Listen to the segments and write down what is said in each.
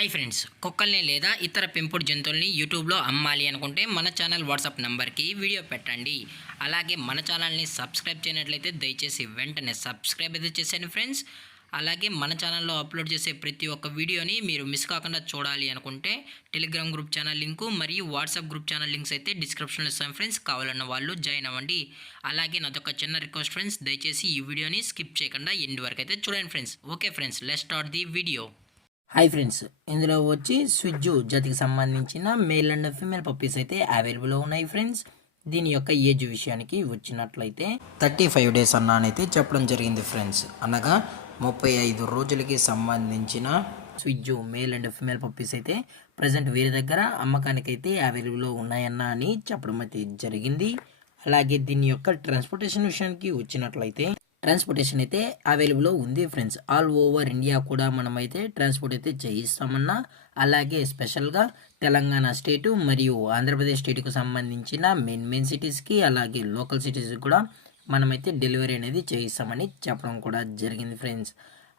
Hi friends, కుక్కల్ని లేదా ఇతర పెంపుడు జంతువుల్ని యూట్యూబ్లో అమ్మాలి అనుకుంటే మన ఛానల్ వాట్సాప్ నెంబర్కి వీడియో పెట్టండి. అలాగే మన ఛానల్ని సబ్స్క్రైబ్ చేయనట్లయితే దయచేసి వెంటనే సబ్స్క్రైబ్ అయితే చేసేయండి ఫ్రెండ్స్. అలాగే మన ఛానల్లో అప్లోడ్ చేసే ప్రతి ఒక్క వీడియోని మీరు మిస్ కాకుండా చూడాలి అనుకుంటే టెలిగ్రామ్ గ్రూప్ ఛానల్ లింకు మరియు వాట్సాప్ గ్రూప్ ఛానల్ లింక్స్ అయితే డిస్క్రిప్షన్లో ఇస్తాను ఫ్రెండ్స్. కావాలన్న వాళ్ళు జాయిన్ అవ్వండి. అలాగే నాదొక చిన్న రిక్వెస్ట్ ఫ్రెండ్స్, దయచేసి ఈ వీడియోని స్కిప్ చేయకుండా ఎండ్ వరకు అయితే చూడండి friends. Okay friends, let's start the video. Hi friends, ఇందులో వచ్చి స్విజ్జు జాతికి సంబంధించిన మేల్ అండ్ ఫీమేల్ పప్పీస్ అయితే అవైలబుల్ ఉన్నాయి ఫ్రెండ్స్. దీని యొక్క ఏజ్ విషయానికి వచ్చినట్లయితే 35 డేస్ అన్నానైతే చెప్పడం జరిగింది ఫ్రెండ్స్. అనగా 35 రోజులకి సంబంధించిన స్విజ్జు మేల్ అండ్ ఫీమేల్ పప్పీస్ అయితే ప్రజెంట్ వీరి దగ్గర అమ్మకానికి అయితే అవైలబుల్ ఉన్నాయన్న అని చెప్పడం అయితే జరిగింది. అలాగే దీని యొక్క ట్రాన్స్పోర్టేషన్ విషయానికి వచ్చినట్లయితే ట్రాన్స్పోర్టేషన్ అయితే అవైలబుల్ ఉంది ఫ్రెండ్స్. ఆల్ ఓవర్ ఇండియా కూడా మనమైతే ట్రాన్స్పోర్ట్ అయితే చేయిస్తామన్నా. అలాగే స్పెషల్గా తెలంగాణ స్టేటు మరియు ఆంధ్రప్రదేశ్ స్టేట్కు సంబంధించిన మెయిన్ సిటీస్కి అలాగే లోకల్ సిటీస్కి కూడా మనమైతే డెలివరీ అనేది చేయిస్తామని చెప్పడం కూడా జరిగింది ఫ్రెండ్స్.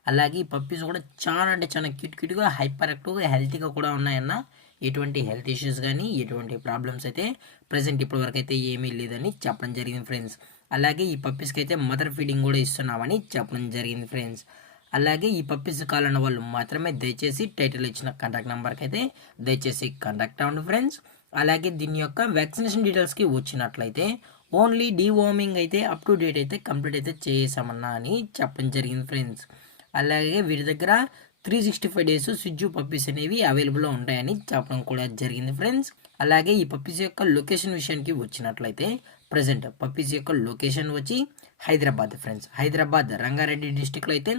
అలాగే ఈ పప్పీస్ కూడా చాలా అంటే చాలా క్యూట్గా హైపర్ యాక్టివ్గా హెల్తీగా కూడా ఉన్నాయన్న. ఎటువంటి హెల్త్ ఇష్యూస్ కానీ ఎటువంటి ప్రాబ్లమ్స్ అయితే ప్రజెంట్ ఇప్పటివరకు అయితే ఏమీ లేదని చెప్పడం జరిగింది ఫ్రెండ్స్. అలాగే ఈ పప్పీస్కి అయితే మదర్ ఫీడింగ్ కూడా ఇస్తున్నామని చెప్పడం జరిగింది ఫ్రెండ్స్. అలాగే ఈ పప్పీస్ కావాలన్న వాళ్ళు మాత్రమే దయచేసి టైటిల్ ఇచ్చిన కాంటాక్ట్ నెంబర్కి అయితే దయచేసి కాంటాక్ట్ అవ్వండి ఫ్రెండ్స్. అలాగే దీని యొక్క వ్యాక్సినేషన్ డీటెయిల్స్కి వచ్చినట్లయితే ఓన్లీ డీవార్మింగ్ అయితే అప్ టు డేట్ అయితే కంప్లీట్ అయితే చేసామన్నా అని చెప్పడం జరిగింది ఫ్రెండ్స్. అలాగే వీరి దగ్గర 365 డేస్ స్విజ్జు పప్పీస్ అనేవి అవైలబుల్లో ఉంటాయని చెప్పడం కూడా జరిగింది ఫ్రెండ్స్. అలాగే ఈ పప్పీస్ యొక్క లొకేషన్ విషయానికి వచ్చినట్లయితే ప్రజెంట్ పప్పీస్ యొక్క లొకేషన్ వచ్చి హైదరాబాద్ ఫ్రెండ్స్. హైదరాబాద్ రంగారెడ్డి డిస్టిక్లో అయితే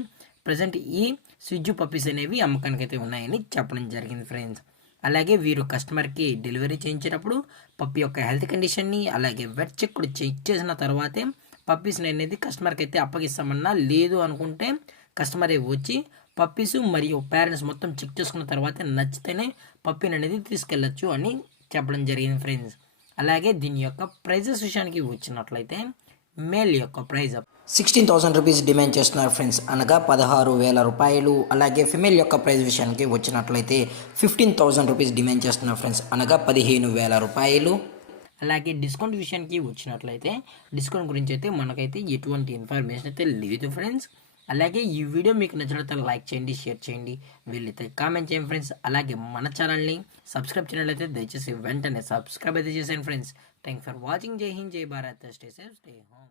ప్రజెంట్ ఈ స్విజ్జు పప్పీస్ అనేవి అమ్మకానికి అయితే ఉన్నాయని చెప్పడం జరిగింది ఫ్రెండ్స్. అలాగే వీరు కస్టమర్కి డెలివరీ చేయించేటప్పుడు పప్పి యొక్క హెల్త్ కండిషన్ని అలాగే వెట్ చెక్ కూడా చెక్ చేసిన తర్వాతే పప్పీస్ని అనేది కస్టమర్కి అయితే అప్పగిస్తామన్నా. లేదు అనుకుంటే కస్టమరే వచ్చి పప్పీస్ మరియు పేరెంట్స్ మొత్తం చెక్ చేసుకున్న తర్వాత నచ్చితేనే పప్పీని అనేది తీసుకెళ్ళచ్చు అని చెప్పడం జరిగింది ఫ్రెండ్స్. అలాగే దీని యొక్క ప్రైజెస్ విషయానికి వచ్చినట్లయితే మేల్ యొక్క ప్రైజ్ 16,000 రూపీస్ డిమాండ్ చేస్తున్నారు ఫ్రెండ్స్, అనగా 16,000 రూపాయలు. అలాగే ఫిమేల్ యొక్క ప్రైజ్ విషయానికి వచ్చినట్లయితే 15,000 రూపీస్ డిమాండ్ చేస్తున్నారు ఫ్రెండ్స్, అనగా 15,000 రూపాయలు. అలాగే డిస్కౌంట్ విషయానికి వచ్చినట్లయితే డిస్కౌంట్ గురించి అయితే మనకైతే ఎటువంటి ఇన్ఫర్మేషన్ అయితే లేదు ఫ్రెండ్స్. అలాగే ఈ వీడియో మీకు నచ్చినట్లయితే లైక్ చేయండి, షేర్ చేయండి, వీళ్ళైతే కామెంట్ చేయండి ఫ్రెండ్స్. అలాగే మన ఛానల్ని సబ్స్క్రైబ్ చేయనట్లయితే దయచేసి వెంటనే సబ్స్క్రైబ్ అయితే చేసేయండి ఫ్రెండ్స్. Thank for watching. జై హింద్, జై Bharat, stay safe, stay home.